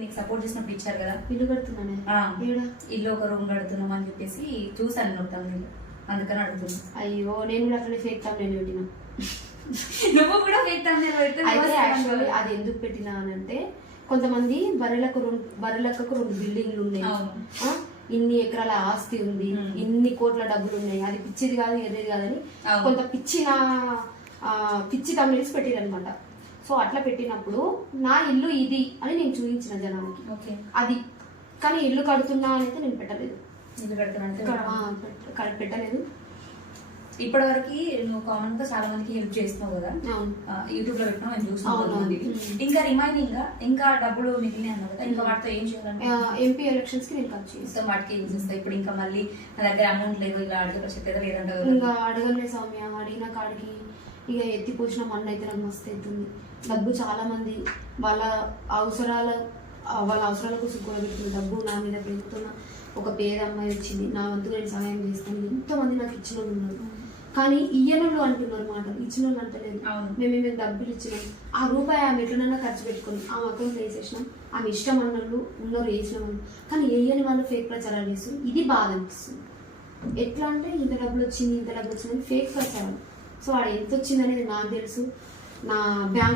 నీకు సపోర్ట్ చేసినప్పుడు ఇచ్చారు కదా? ఇల్లు కడుతున్నానే. ఇల్లు ఒక రూమ్ కడుతున్నాం అని చెప్పేసి చూసాను నువ్వు తమిళ అందుకని అడుగుతున్నా. అయ్యో నేను కూడా అట్లనే ఫేక్ తమ్ముడు పెట్టిన. నువ్వు కూడా నేను అయితే యాక్చువల్లీ వస్తావు. అది ఎందుకు పెట్టినా అని అంటే కొంతమంది బర్రెలకు రెండు బర్రెలకు రెండు బిల్డింగ్లు ఉన్నాయి. ఇన్ని ఎకరాల ఆస్తి ఉంది. ఇన్ని కోట్ల డబ్బులు ఉన్నాయి. అది పిచ్చిది కాదు ఎదేది కాదని. కొంత పిచ్చిన పిచ్చి తమిళస్ పెట్టిరనమాట సో అట్లా పెట్టినప్పుడు నా ఇల్లు ఇది అని నేను చూపించిన జనానికి. ఓకే. అది. కానీ ఇల్లు కడుతున్నా అని అయితే నేను పెట్టలేదు. ఇల్లు కడుతున్నా పెట్టలేదు. ఇప్పటి వరకు నువ్వు కామన్గా చాలా మందికి హెల్ప్ చేస్తున్నావు కదా. యూట్యూబ్లో నేను చూస్తున్నాను. మ్మ్. ఇంకా రిమైనింగ్గా ఇంకా డబ్బులు మిగిలినాయి అన్నావు కదా ఇంకా వాటితో ఏం చేయాలంటే ఎంపీ ఎలక్షన్స్కి నేను ఖర్చు చేస్తాను వాటికి యూజ్ చేస్తాయి ఇప్పుడు ఇంకా మళ్ళీ నా దగ్గర అమౌంట్ లేదు ఇలా అడిగే చెప్పేదా లేదంటే ఇంకా అడగలే సౌమ్య అడిగిన కాడికి ఇక ఎత్తి పోసిన మన్ను అయితే నాకు మస్తు అవుతుంది డబ్బు చాలా మంది వాళ్ళ అవసరాల వాళ్ళ అవసరాల కోసం కూడబెడుతున్న డబ్బు నా మీద పెరుగుతున్న ఒక పేద అమ్మాయి వచ్చింది. నా వంతుగా నేను సహాయం చేస్తాను. ఎంతో మంది నాకు ఇచ్చిన ఉన్నారు. కానీ ఇయ్యనోళ్ళు అంటున్నారు మాట. ఇచ్చిన వాళ్ళు అంటలేదు. మేము మేము డబ్బులు ఇచ్చినాం? ఆ రూపాయి ఆమె ఎట్లనన్నా ఖర్చు పెట్టుకుని ఆ అకౌంట్ వేసేసినాం. ఆమె ఇష్టం అన్నోళ్ళు ఉన్నారు వేసిన వాళ్ళు కానీ వేయని వాళ్ళు ఫేక్ ప్రచారాలు చేస్తారు ఇది బాధ అనిపిస్తుంది. ఎట్లా అంటే ఇంత డబ్బులు వచ్చింది ఇంత డబ్బులు వచ్చింది ఫేక్ ప్రచారం. సో ఆడ ఎంత వచ్చింది అనేది నాకు తెలుసు. నా బ్యాంక్